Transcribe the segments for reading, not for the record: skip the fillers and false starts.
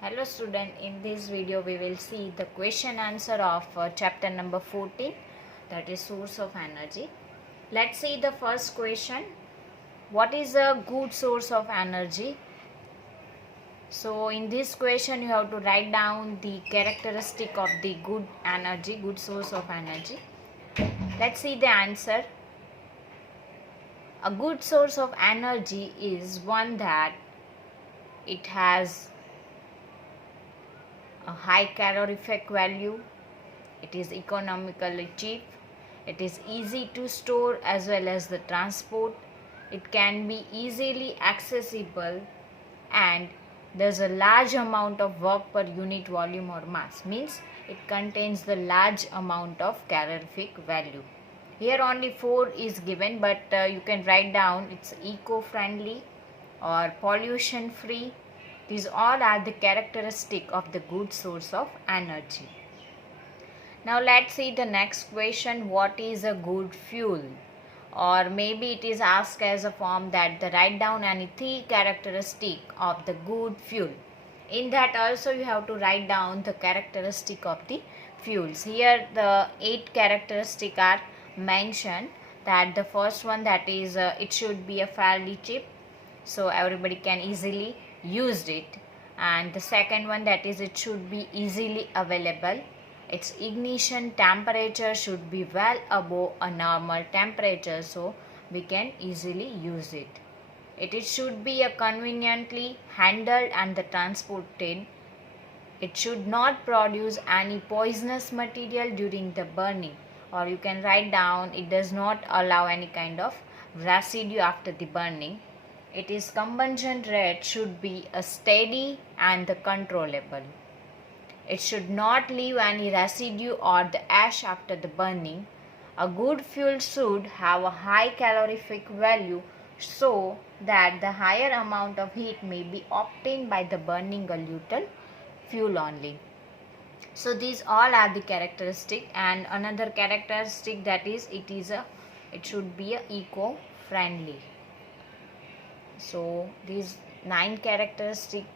Hello student, in this video we will see the question answer of chapter number 14, that is source of energy. Let's see the first question. What is a good source of energy? So in this question you have to write down the characteristic of the good energy, good source of energy. Let's see the answer. A good source of energy is one that it has a high calorific value, it is economically cheap, it is easy to store as well as the transport, it can be easily accessible, and there's a large amount of work per unit volume or mass, means it contains the large amount of calorific value. Here only 4 is given, but you can write down it's eco-friendly or pollution free. These all are the characteristic of the good source of energy. Now let's see the next question. What is a good fuel? Or maybe it is asked as a form that the write down any 3 characteristic of the good fuel. In that also you have to write down the characteristic of the fuels. Here the 8 characteristic are mentioned. That the first one, that is it should be a fairly cheap, so everybody can easily use it. And the second one, that is it should be easily available. Its ignition temperature should be well above a normal temperature, so we can easily use it. It should be a conveniently handled and the transported. It should not produce any poisonous material during the burning, or you can write down it does not allow any kind of residue after the burning. Its combustion rate should be a steady and the controllable. It should not leave any residue or the ash after the burning. A good fuel should have a high calorific value so that the higher amount of heat may be obtained by the burning a little fuel only. So these all are the characteristic. And another characteristic, that is it should be a eco-friendly. So these 9 characteristics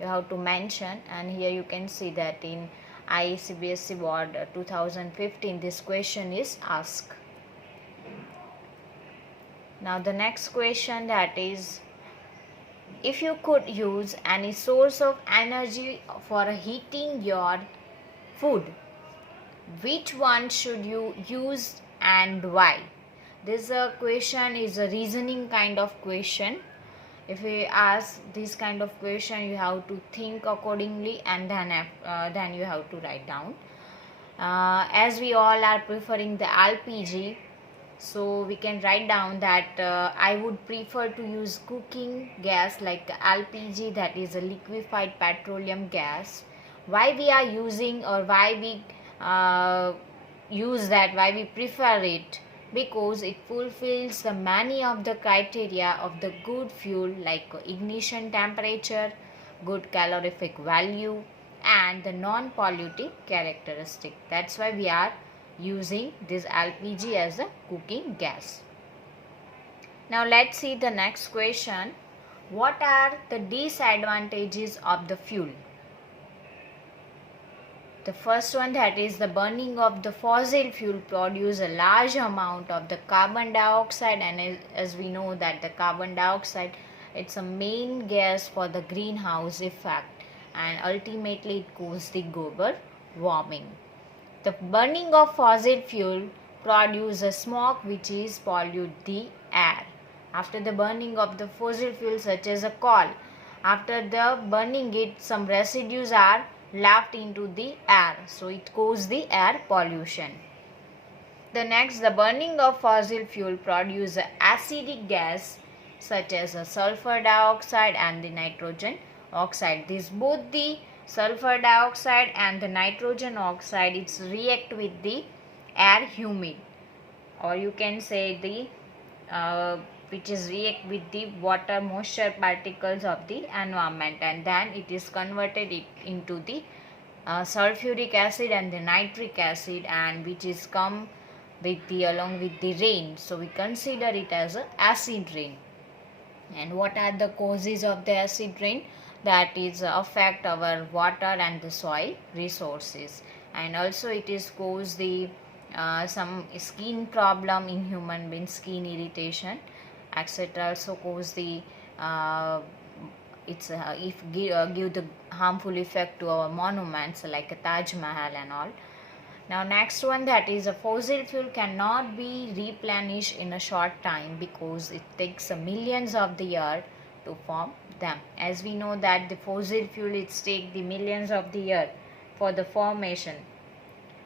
you have to mention, and here you can see that in ICBSE Board 2015 this question is asked. Now the next question, that is, if you could use any source of energy for heating your food, which one should you use and why? This question is a reasoning kind of question. If we ask this kind of question, you have to think accordingly, and then you have to write down. As we all are preferring the LPG, so we can write down that I would prefer to use cooking gas like LPG, that is a liquefied petroleum gas. Why we are using, or why we use that, why we prefer it? Because it fulfills the many of the criteria of the good fuel, like ignition temperature, good calorific value, and the non-polluting characteristic. That's why we are using this LPG as a cooking gas. Now let's see the next question. What are the disadvantages of the fuel? The first one, that is the burning of the fossil fuel produce a large amount of the carbon dioxide, and as we know that the carbon dioxide, it's a main gas for the greenhouse effect, and ultimately it causes the global warming. The burning of fossil fuel produce a smoke which is pollute the air. After the burning of the fossil fuel such as a coal, after the burning it, some residues are left into the air, so it causes the air pollution. The next, the burning of fossil fuel produce acidic gas such as a sulfur dioxide and the nitrogen oxide. These both, the sulfur dioxide and the nitrogen oxide, it's react with the air humid, or you can say the which is react with the water moisture particles of the environment, and then it is converted into the sulfuric acid and the nitric acid, and which is come with the along with the rain, so we consider it as a acid rain. And what are the causes of the acid rain? that is affect our water and the soil resources, and also it is cause the some skin problem in human beings, skin irritation, etc. Also cause the it's if give the harmful effect to our monuments like a Taj Mahal and all. Now next one, that is a fossil fuel cannot be replenished in a short time because it takes millions of the year to form them. As we know that the fossil fuel, it take the millions of the year for the formation.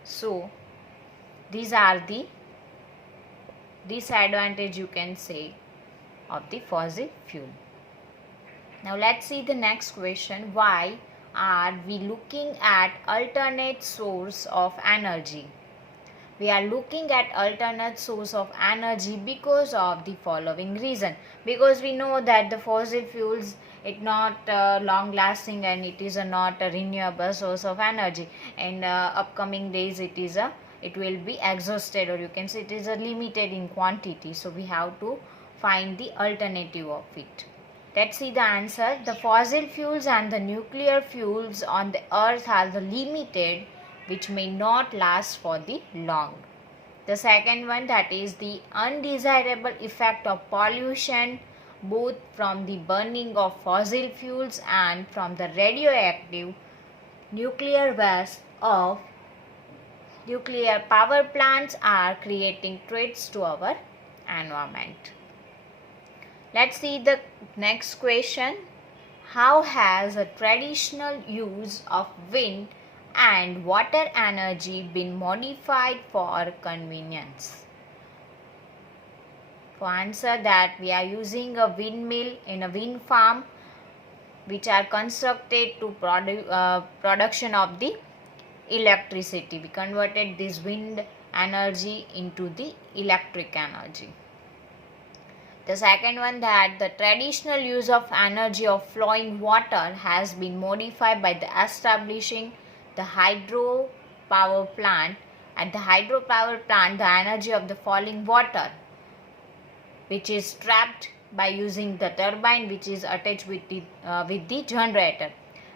So these are the disadvantage, you can say, of the fossil fuel. Now let's see the next question. Why are we looking at alternate source of energy? We are looking at alternate source of energy because of the following reason. Because we know that the fossil fuels, it not long lasting, and it is not a renewable source of energy. In upcoming days it will be exhausted, or you can say it is a limited in quantity. So we have to find the alternative of it. Let's see the answer. The fossil fuels and the nuclear fuels on the earth are the limited, which may not last for the long. The second one, that is the undesirable effect of pollution, both from the burning of fossil fuels and from the radioactive nuclear waste of nuclear power plants, are creating threats to our environment. Let's see the next question. How has a traditional use of wind and water energy been modified for convenience? For answer that, we are using a windmill in a wind farm, which are constructed to production of the electricity. We converted this wind energy into the electric energy. The second one, that the traditional use of energy of flowing water has been modified by the establishing the hydro power plant. At the hydro power plant, the energy of the falling water, which is trapped by using the turbine, which is attached with the generator,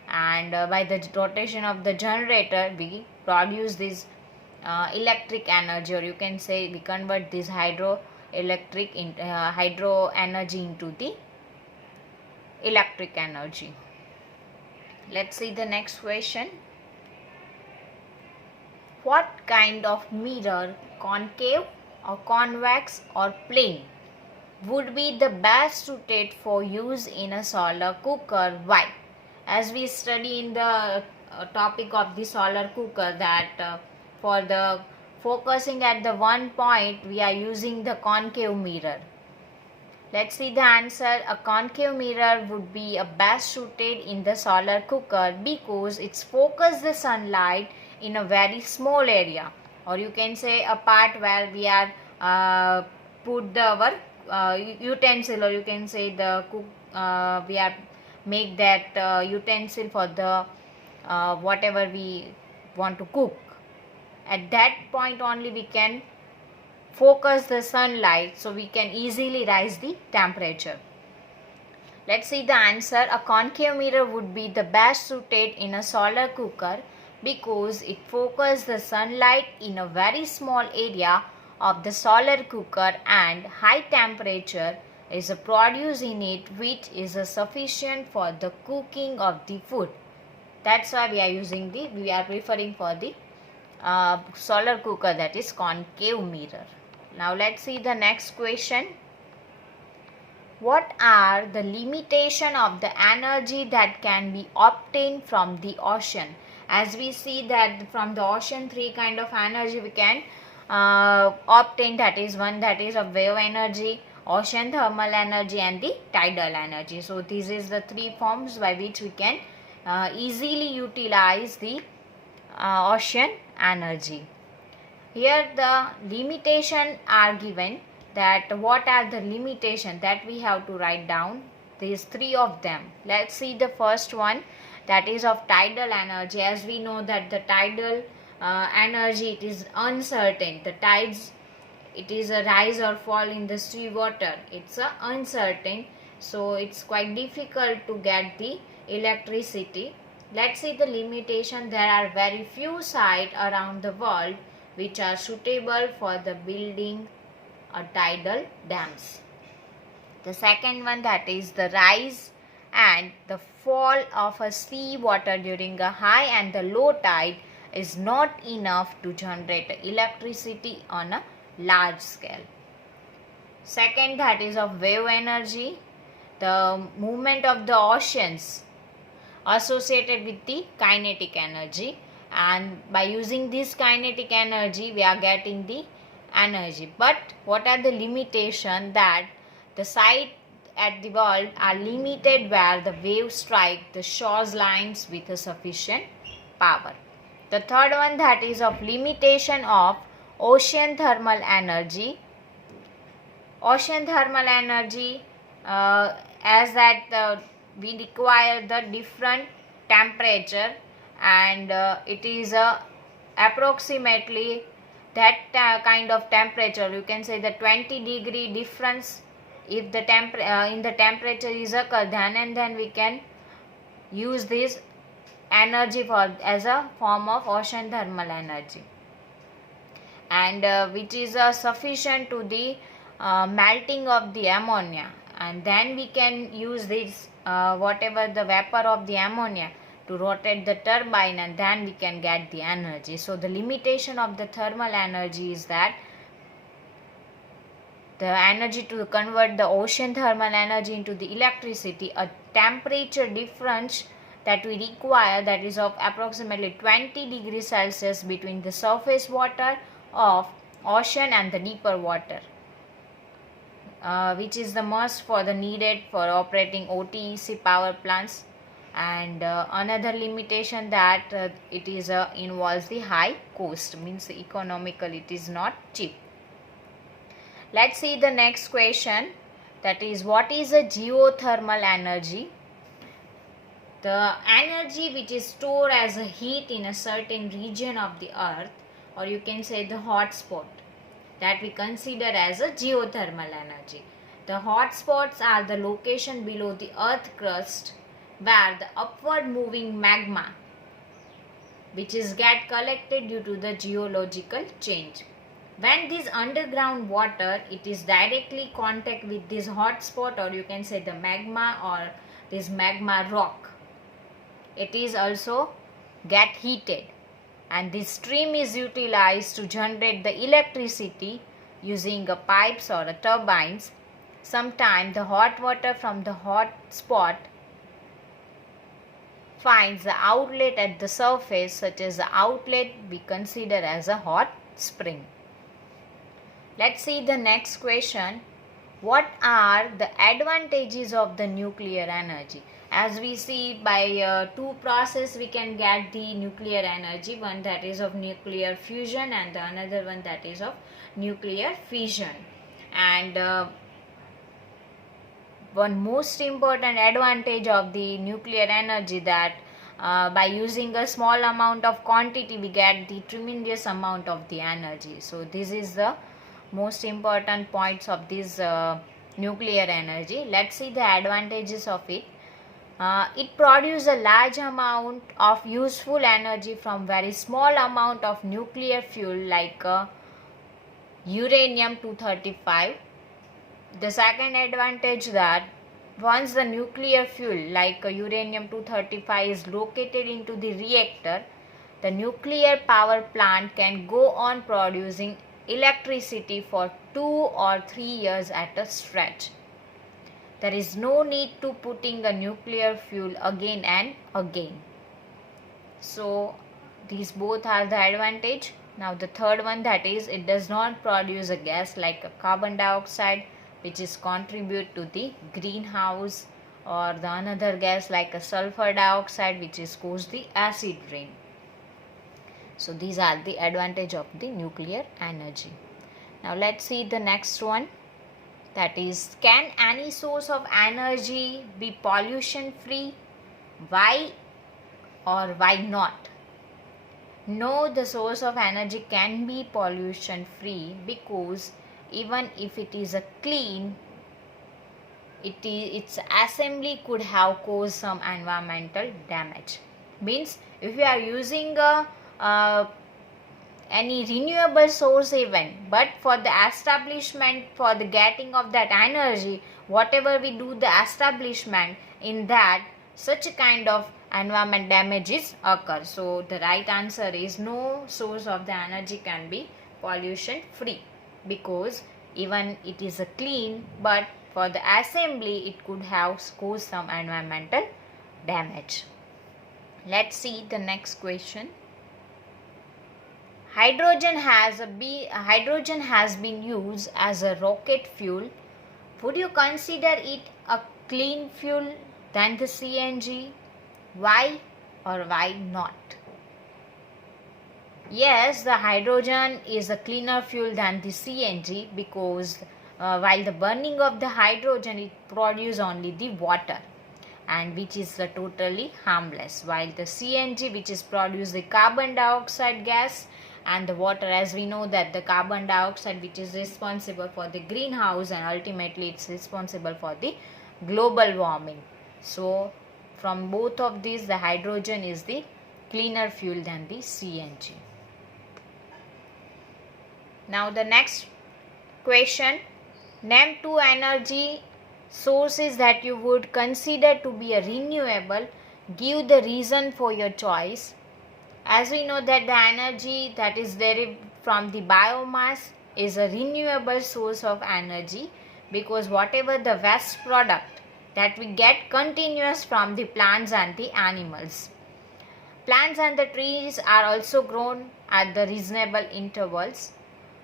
and by the rotation of the generator we produce this electric energy, or you can say we convert this hydro energy into the electric energy. Let's see the next question. What kind of mirror, concave or convex or plane, would be the best suited for use in a solar cooker? Why? As we study in the topic of the solar cooker, that for the focusing at the one point we are using the concave mirror. Let's see the answer. A concave mirror would be a best suited in the solar cooker because it's focus the sunlight in a very small area, or you can say a part where we are put our utensil, or you can say the cook we are make that utensil for the whatever we want to cook. At that point only we can focus the sunlight, so we can easily rise the temperature. Let's see the answer. A concave mirror would be the best suited in a solar cooker because it focuses the sunlight in a very small area of the solar cooker, and high temperature is produced in it, which is sufficient for the cooking of the food. That's why we are preferring for the solar cooker, that is concave mirror. Now let's see the next question. What are the limitation of the energy that can be obtained from the ocean? As we see that from the ocean, three kind of energy we can obtain. That is one, that is a wave energy, ocean thermal energy, and the tidal energy. So this is the three forms by which we can easily utilize the ocean energy. Here the limitation are given, that what are the limitation that we have to write down. These three of them. Let's see the first one, that is of tidal energy. As we know that the tidal energy, it is uncertain. The tides, it is a rise or fall in the sea water, it's uncertain, so it's quite difficult to get the electricity. Let's see the limitation. There are very few sites around the world which are suitable for the building a tidal dams. The second one, that is the rise and the fall of a sea water during a high and the low tide is not enough to generate electricity on a large scale. Second, that is of wave energy, the movement of the oceans associated with the kinetic energy, and by using this kinetic energy we are getting the energy. But what are the limitations? That the site at the world are limited where the waves strike the shorelines with a sufficient power. The third one, that is of limitation of ocean thermal energy. Ocean thermal energy, as that we require the different temperature, and it is approximately that kind of temperature. You can say the 20-degree difference if the in the temperature is occur, then we can use this energy for as a form of ocean thermal energy, and which is sufficient to the melting of the ammonia, and then we can use this whatever the vapor of the ammonia to rotate the turbine, and then we can get the energy. So the limitation of the thermal energy is that the energy to convert the ocean thermal energy into the electricity, a temperature difference that we require, that is of approximately 20 degrees Celsius between the surface water of ocean and the deeper water, which is the must for the needed for operating OTEC power plants. And another limitation, that it is involves the high cost, means economical, it is not cheap. Let's see the next question, that is what is a geothermal energy? The energy which is stored as a heat in a certain region of the earth, or you can say the hot spot, that we consider as a geothermal energy. The hot spots are the location below the earth crust where the upward moving magma which is get collected due to the geological change. When this underground water, it is directly contact with this hot spot, or you can say the magma or this magma rock, it is also get heated, and this stream is utilized to generate the electricity using pipes or turbines. Sometimes the hot water from the hot spot finds the outlet at the surface, such as the outlet we consider as a hot spring. Let's see the next question. What are the advantages of the nuclear energy? As we see, by two process we can get the nuclear energy. One that is of nuclear fusion, and the another one that is of nuclear fission. And one most important advantage of the nuclear energy, that by using a small amount of quantity we get the tremendous amount of the energy. So this is the most important points of this nuclear energy. Let's see the advantages of it. It produces a large amount of useful energy from very small amount of nuclear fuel, like uranium-235. The second advantage, that once the nuclear fuel like uranium-235 is located into the reactor, the nuclear power plant can go on producing electricity for 2 or 3 years at a stretch. There is no need to putting a nuclear fuel again and again. So these both are the advantage. Now the third one, that is it does not produce a gas like a carbon dioxide, which is contribute to the greenhouse, or the another gas like a sulfur dioxide, which is cause the acid rain. So these are the advantage of the nuclear energy. Now let's see the next one, that is, can any source of energy be pollution free? Why or why not? No, the source of energy can be pollution free, because even if it is a clean, its assembly could have caused some environmental damage. Means if you are using any renewable source even, but for the establishment, for the getting of that energy, whatever we do the establishment in that, such a kind of environment damages occur. So the right answer is no source of the energy can be pollution free, because even it is a clean, but for the assembly it could have caused some environmental damage. Let's see the next question. Hydrogen has been used as a rocket fuel. Would you consider it a clean fuel than the CNG? Why or why not? Yes, the hydrogen is a cleaner fuel than the CNG, because while the burning of the hydrogen, it produces only the water, and which is totally harmless, while the CNG, which is produce the carbon dioxide gas and the water, as we know that the carbon dioxide, which is responsible for the greenhouse, and ultimately it's responsible for the global warming. So from both of these, the hydrogen is the cleaner fuel than the CNG. Now the next question, name 2 energy sources that you would consider to be a renewable. Give the reason for your choice. As we know that the energy that is derived from the biomass is a renewable source of energy, because whatever the waste product that we get continuous from the plants and the animals. Plants and the trees are also grown at the reasonable intervals.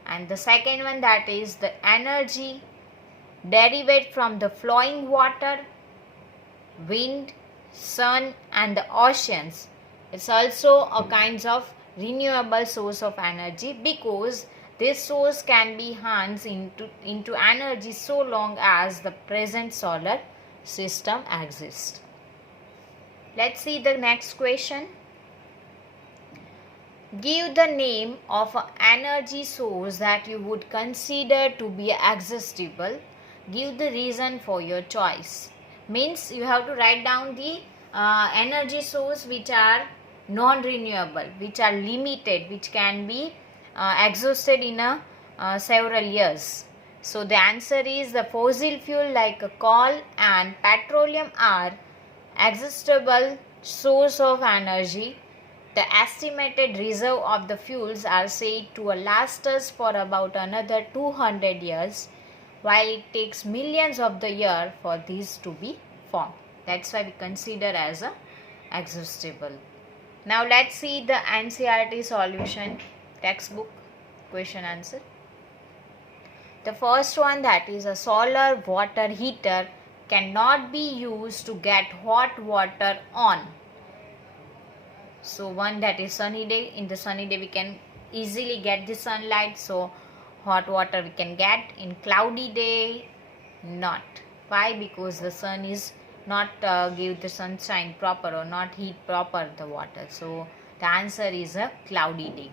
And the second one, that is the energy derived from the flowing water, wind, sun and the oceans. It's also a kind of renewable source of energy, because this source can be enhanced into energy so long as the present solar system exists. Let's see the next question. Give the name of an energy source that you would consider to be exhaustible. Give the reason for your choice. Means you have to write down the energy source which are non-renewable, which are limited, which can be exhausted in several years. So the answer is the fossil fuel like coal and petroleum are exhaustible source of energy. The estimated reserve of the fuels are said to last us for about another 200 years, while it takes millions of the years for these to be formed. That's why we consider as a exhaustible. Now let's see the NCERT solution textbook question answer. The first one, that is a solar water heater cannot be used to get hot water on. So one, that is sunny day. In the sunny day we can easily get the sunlight, so hot water we can get. In cloudy day, not. Why? Because the sun is not give the sunshine proper or not heat proper the water. So the answer is a cloudy day.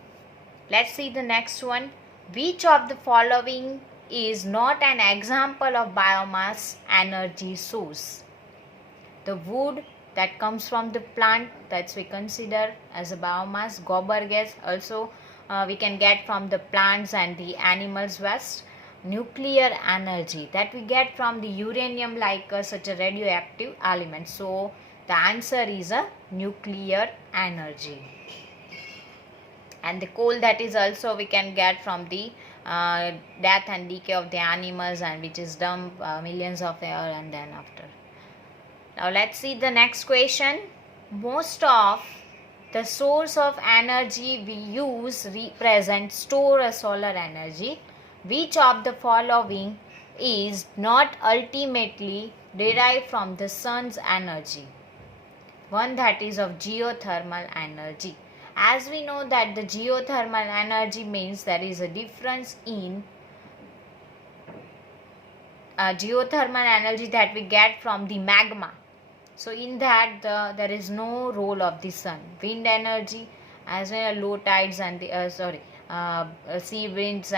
Let's see the next one. Which of the following is not an example of biomass energy source? The wood that comes from the plant, that's we consider as a biomass. Gobar gas also we can get from the plants and the animals waste. Nuclear energy that we get from the uranium, like such a radioactive element. So the answer is a nuclear energy. And the coal, that is also we can get from the death and decay of the animals, and which is dumped millions of years and then after. Now let's see the next question. Most of the source of energy we use represent store a solar energy. Which of the following is not ultimately derived from the sun's energy? One, that is of geothermal energy. As we know that the geothermal energy means there is a difference in geothermal energy that we get from the magma. So in that there is no role of the sun. Wind energy, as well as low tides and the sea winds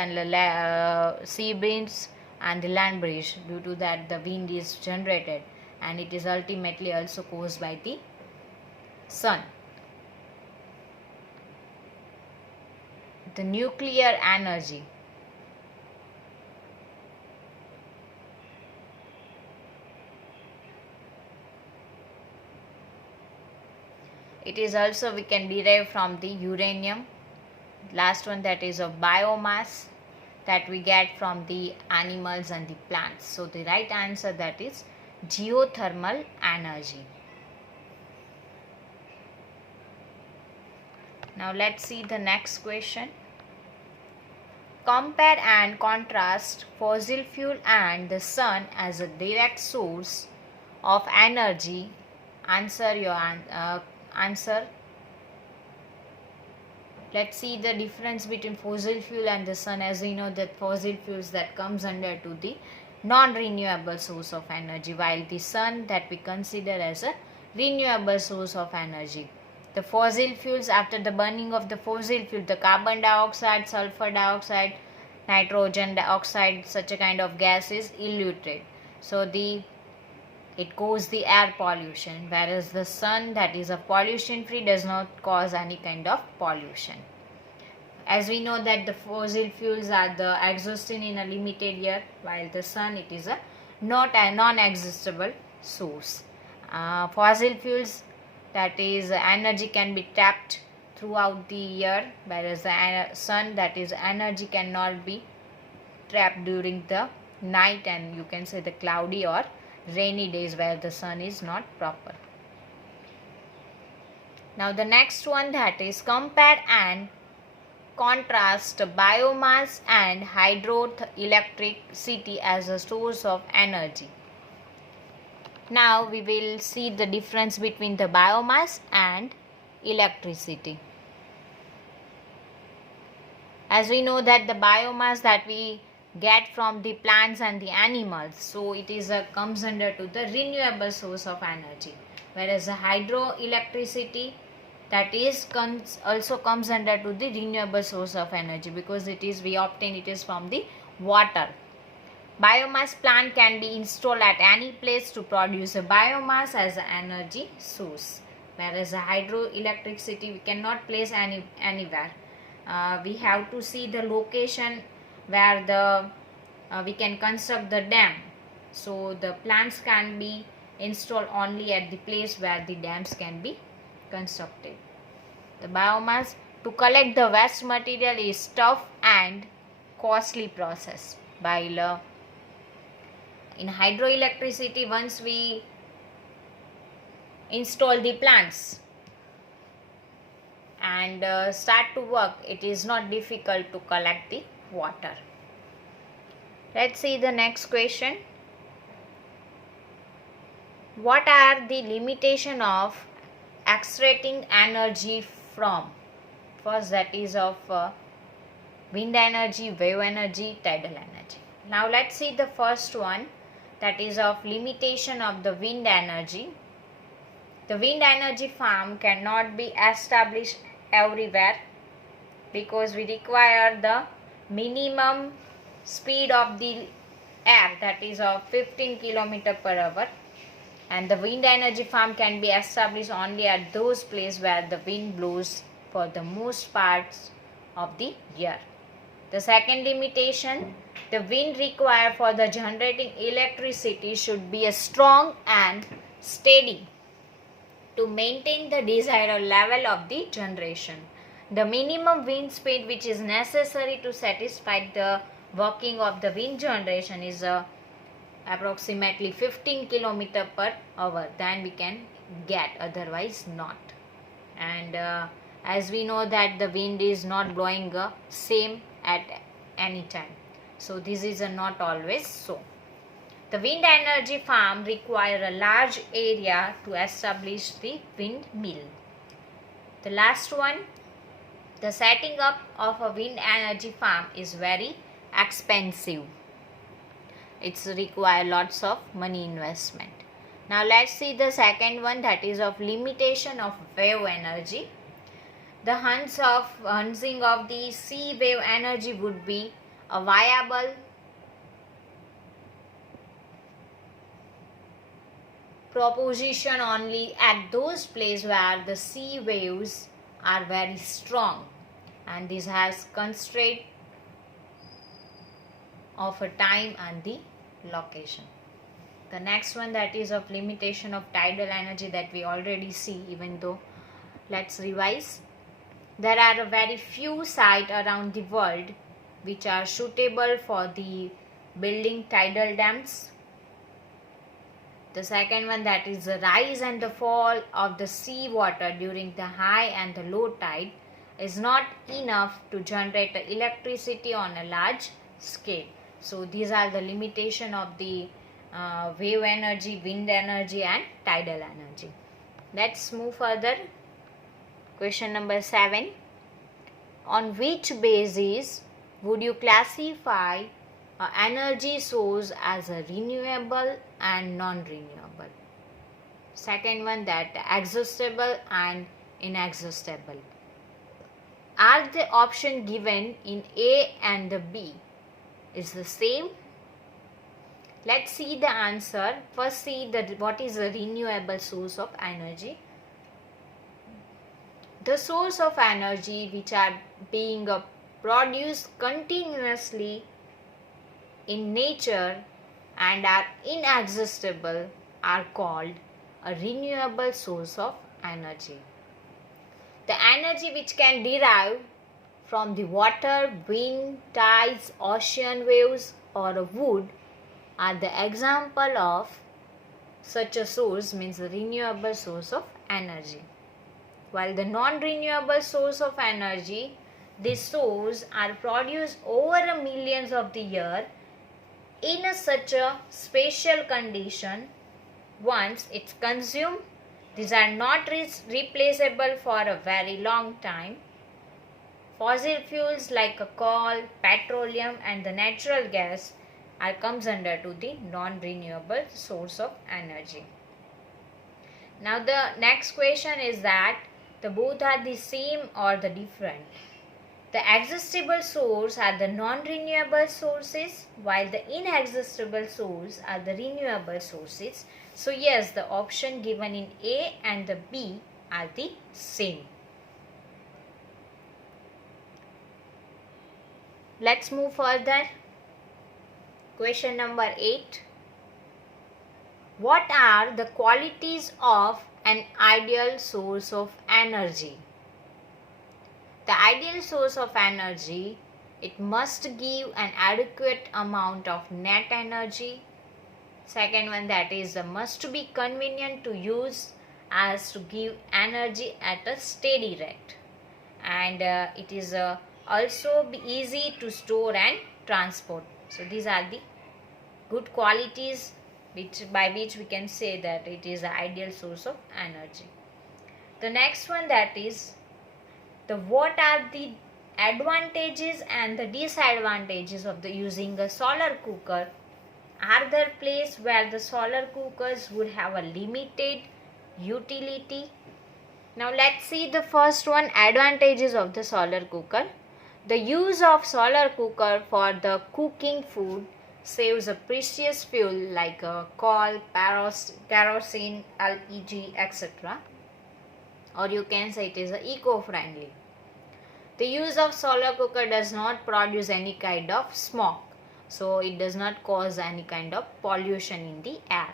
and the land breeze. Due to that, the wind is generated, and it is ultimately also caused by the sun. The nuclear energy. It is also, we can derive from the uranium. Last one, that is of biomass, that we get from the animals and the plants. So the right answer, that is geothermal energy. Now let's see the next question. Compare and contrast fossil fuel and the sun as a direct source of energy. Answer your answer. Let's see the difference between fossil fuel and the sun. As we know that fossil fuels, that comes under to the non-renewable source of energy, while the sun, that we consider as a renewable source of energy. The fossil fuels, after the burning of the fossil fuel, the carbon dioxide, sulfur dioxide, nitrogen dioxide, such a kind of gas is eluted. So it causes the air pollution, whereas the sun, that is a pollution free, does not cause any kind of pollution. As we know that the fossil fuels are the exhausting in a limited year, while the sun, it is not a non-existable source. Fossil fuels, that is energy can be tapped throughout the year, whereas the sun, that is energy cannot be trapped during the night, and you can say the cloudy or rainy days where the sun is not proper. Now the next one, that is compare and contrast biomass and hydroelectricity as a source of energy. Now we will see the difference between the biomass and electricity. As we know that the biomass that we get from the plants and the animals, so it is comes under to the renewable source of energy, whereas the hydroelectricity, that is also comes under to the renewable source of energy, because we obtain it is from the water. Biomass plant can be installed at any place to produce a biomass as an energy source, whereas the hydroelectricity we cannot place anywhere. We have to see the location where we can construct the dam. So the plants can be installed only at the place where the dams can be constructed. The biomass to collect the waste material is tough and costly process, while in hydroelectricity, once we install the plants and start to work, it is not difficult to collect the water. Let's see the next question. What are the limitation of extracting energy from? First, that is of wind energy, wave energy, tidal energy. Now let's see the first one, that is of limitation of the wind energy. The wind energy farm cannot be established everywhere, because we require the minimum speed of the air, that is of 15 km per hour, and the wind energy farm can be established only at those places where the wind blows for the most parts of the year. The second limitation, the wind required for the generating electricity should be strong and steady to maintain the desired level of the generation. The minimum wind speed which is necessary to satisfy the working of the wind generation is approximately 15 km per hour. Then we can get, otherwise not. And as we know that the wind is not blowing same at any time, so this is not always so. The wind energy farm require a large area to establish the windmill. The last one, the setting up of a wind energy farm is very expensive. It's require lots of money investment. Now let's see the second one, that is of limitation of wave energy. The harnessing of the sea wave energy would be a viable proposition only at those places where the sea waves are very strong, and this has constraint of a time and the location. The next one, that is of limitation of tidal energy, that we already see, even though let's revise. There are a very few sites around the world which are suitable for the building tidal dams. The second one, that is the rise and the fall of the sea water during the high and the low tide is not enough to generate electricity on a large scale. So these are the limitation of the wave energy, wind energy and tidal energy. Let's move further. Question number 7. On which basis would you classify an energy source as a renewable and non-renewable? Second one, that exhaustible and inexhaustible. Are the option given in A and the B is the same? Let's see the answer. First, see what is a renewable source of energy. The source of energy which are being produced continuously in nature and are inexhaustible are called a renewable source of energy. The energy which can derive from the water, wind, tides, ocean waves or wood are the example of such a source, means a renewable source of energy. While the non-renewable source of energy, these sources are produced over millions of the year in such a special condition. Once it's consumed, these are not replaceable for a very long time. Fossil fuels like coal, petroleum and the natural gas comes under to the non-renewable source of energy. Now the next question is that the both are the same or the different. The exhaustible source are the non-renewable sources, while the inexhaustible source are the renewable sources. So yes, the option given in A and the B are the same. Let's move further. Question number 8. What are the qualities of an ideal source of energy? The ideal source of energy, it must give an adequate amount of net energy. Second one, that is must be convenient to use as to give energy at a steady rate, and it is also be easy to store and transport. So these are the good qualities by which we can say that it is an ideal source of energy. The next one, that is what are the advantages and the disadvantages of the using a solar cooker. Are there places where the solar cookers would have a limited utility? Now let's see the first one, advantages of the solar cooker. The use of solar cooker for the cooking food saves a precious fuel like coal, kerosene, LPG, etc. Or you can say it is eco-friendly. The use of solar cooker does not produce any kind of smoke, so it does not cause any kind of pollution in the air.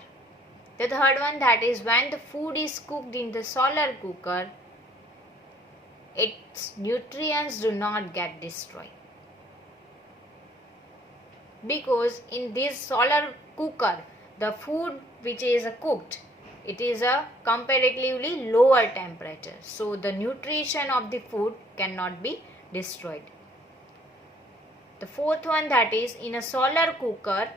The third one, that is when the food is cooked in the solar cooker, its nutrients do not get destroyed, because in this solar cooker the food which is cooked, it is a comparatively lower temperature, so the nutrition of the food cannot be destroyed. The fourth one, that is in a solar cooker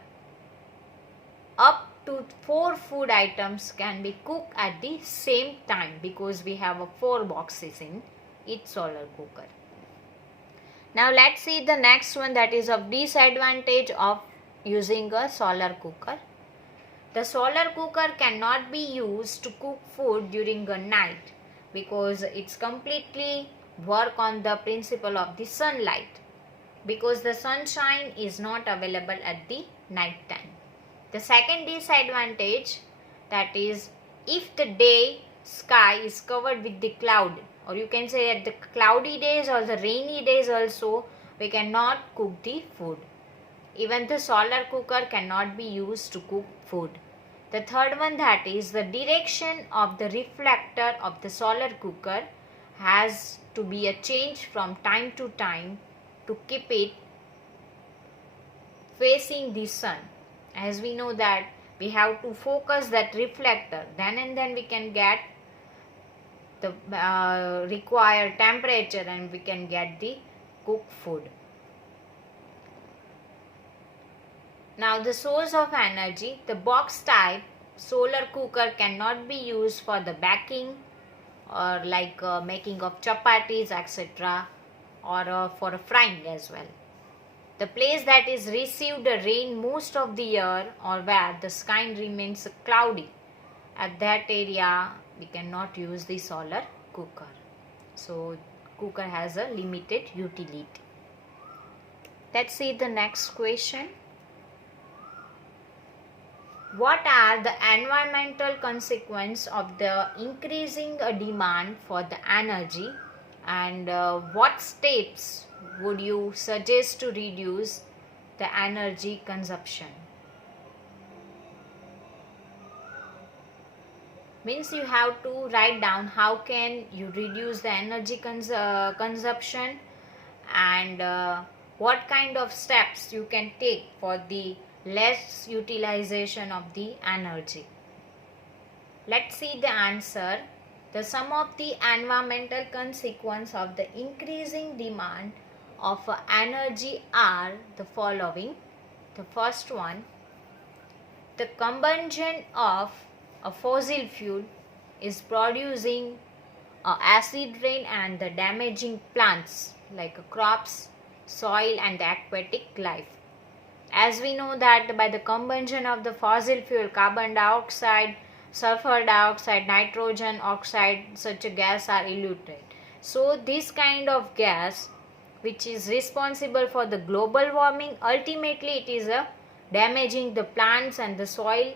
up to 4 food items can be cooked at the same time, because we have 4 boxes in each solar cooker. Now let's see the next one, that is of disadvantage of using a solar cooker. The solar cooker cannot be used to cook food during a night, because it's completely work on the principle of the sunlight, because the sunshine is not available at the night time. The second disadvantage, that is, if the day sky is covered with the cloud, or you can say that the cloudy days or the rainy days also, we cannot cook the food. Even the solar cooker cannot be used to cook food. The third one, that is the direction of the reflector of the solar cooker has to be a change from time to time to keep it facing the sun. As we know that we have to focus that reflector, then and then we can get the required temperature and we can get the cooked food. Now the source of energy, the box type solar cooker cannot be used for the baking or like making of chapatis, etc., or for frying as well. The place that is received the rain most of the year or where the sky remains cloudy, at that area we cannot use the solar cooker. So cooker has a limited utility. Let's see the next question. What are the environmental consequences of the increasing demand for the energy, and what steps would you suggest to reduce the energy consumption? Means you have to write down how can you reduce the energy consumption, and what kind of steps you can take for the less utilization of the energy. Let's see the answer. The sum of the environmental consequence of the increasing demand of energy are the following. The first one, the combustion of a fossil fuel is producing acid rain and the damaging plants like crops, soil and the aquatic life. As we know that by the combustion of the fossil fuel, carbon dioxide, sulfur dioxide, nitrogen oxide, such a gas are eluted. So this kind of gas which is responsible for the global warming, ultimately it is damaging the plants and the soil,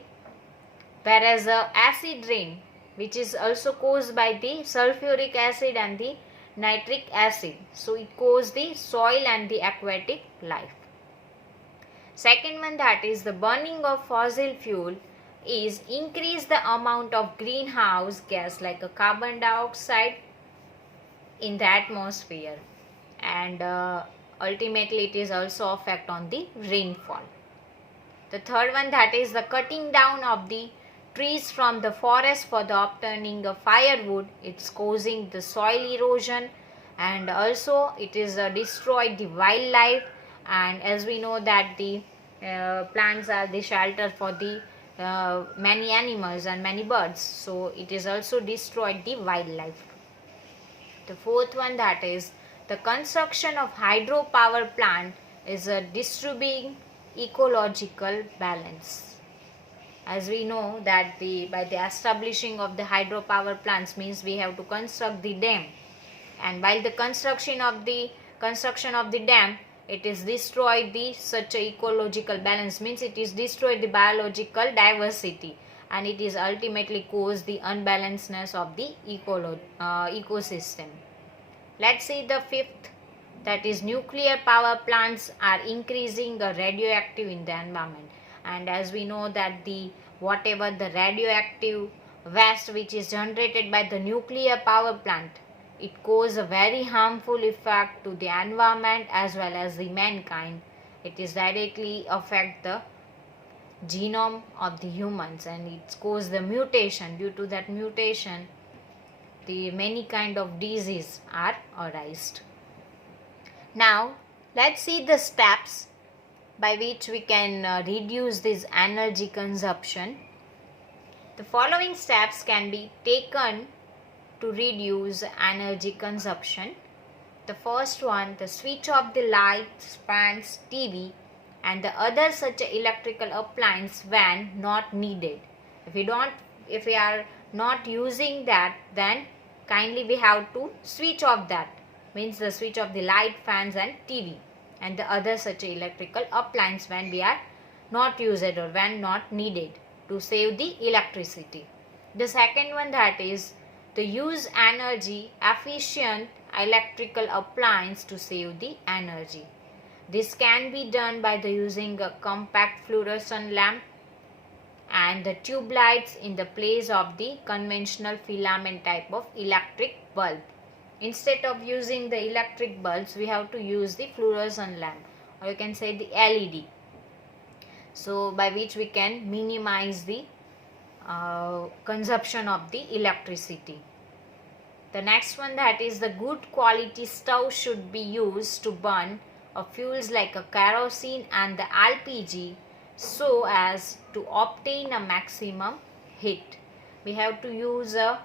whereas acid rain, which is also caused by the sulfuric acid and the nitric acid, so it causes the soil and the aquatic life. Second one, that is the burning of fossil fuel is increase the amount of greenhouse gas like a carbon dioxide in the atmosphere, and ultimately it is also affect on the rainfall. The third one, that is the cutting down of the trees from the forest for the obtaining of firewood. It's causing the soil erosion, and also it is destroyed the wildlife, and as we know that the plants are the shelter for the many animals and many birds, so it is also destroyed the wildlife. The fourth one, that is the construction of hydropower plant is disturbing ecological balance. As we know that by the establishing of the hydropower plants means we have to construct the dam, and while the construction of the dam, it is destroyed the such a ecological balance, means it is destroyed the biological diversity, and it is ultimately cause the unbalancedness of the ecosystem. Let's see the fifth, that is nuclear power plants are increasing radioactive in the environment, and as we know that the whatever the radioactive waste which is generated by the nuclear power plant, it causes a very harmful effect to the environment as well as the mankind. It is directly affect the genome of the humans, and it causes the mutation. Due to that mutation, the many kind of disease are arised. Now let's see the steps by which we can reduce this energy consumption. The following steps can be taken to reduce energy consumption. The first one, the switch off the lights, fans, TV and the other such electrical appliance when not needed. If we are not using that, then kindly we have to switch off that, means the switch off the light, fans and TV and the other such electrical appliance when we are not used or when not needed. to save the electricity. The second one, that is the use energy efficient electrical appliance to save the energy. This can be done by the using a compact fluorescent lamp and the tube lights in the place of the conventional filament type of electric bulb. Instead of using the electric bulbs, we have to use the fluorescent lamp, or you can say the LED. So by which we can minimize the consumption of the electricity. The next one, that is the good quality stove should be used to burn fuels like a kerosene and the LPG so as to obtain a maximum heat. We have to use a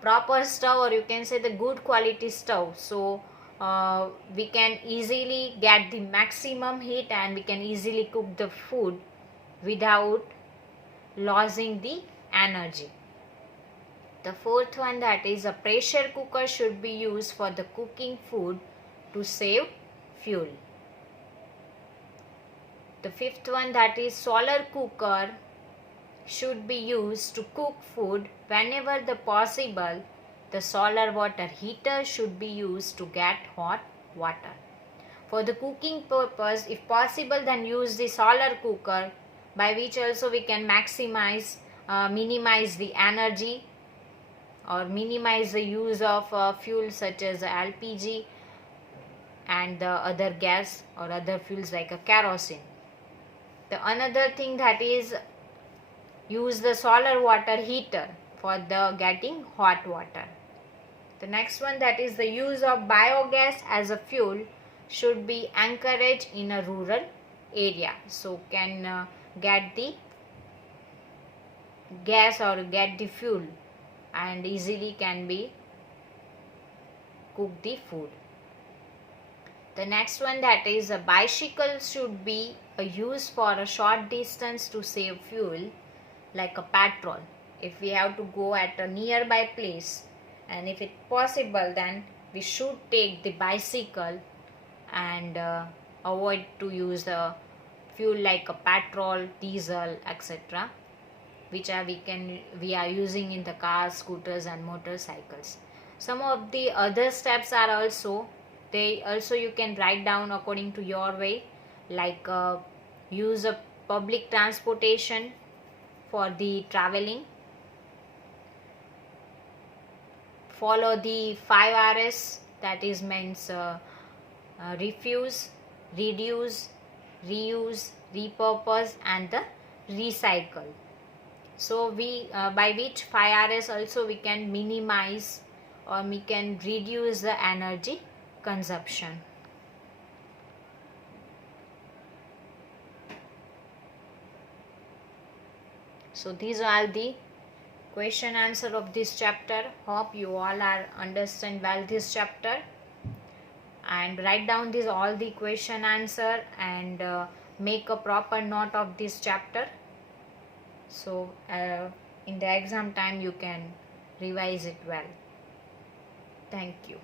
proper stove, or you can say the good quality stove, so we can easily get the maximum heat and we can easily cook the food without losing the energy. The fourth one, that is a pressure cooker should be used for the cooking food to save fuel. The fifth one, that is solar cooker should be used to cook food whenever the possible. The solar water heater should be used to get hot water. For the cooking purpose, if possible, then use the solar cooker, by which also we can minimize the energy or minimize the use of fuel such as LPG and the other gas or other fuels like a kerosene. The another thing, that is use the solar water heater for the getting hot water. The next one, that is the use of biogas as a fuel should be encouraged in a rural area, so can get the gas or get the fuel and easily can be cook the food. The next one, that is a bicycle should be used for a short distance to save fuel like a petrol. If we have to go at a nearby place and if it possible, then we should take the bicycle and avoid to use the fuel like a petrol, diesel, etc., which we are using in the cars, scooters and motorcycles. Some of the other steps are also you can write down according to your way, like use a public transportation for the traveling, follow the 5 Rs, that is means refuse, reduce, reuse, repurpose and the recycle. So we by which 5 Rs also we can minimize or we can reduce the energy consumption. So these are the question answer of this chapter. Hope you all are understand well this chapter, and write down this all the question answer and make a proper note of this chapter, so in the exam time you can revise it well. Thank you.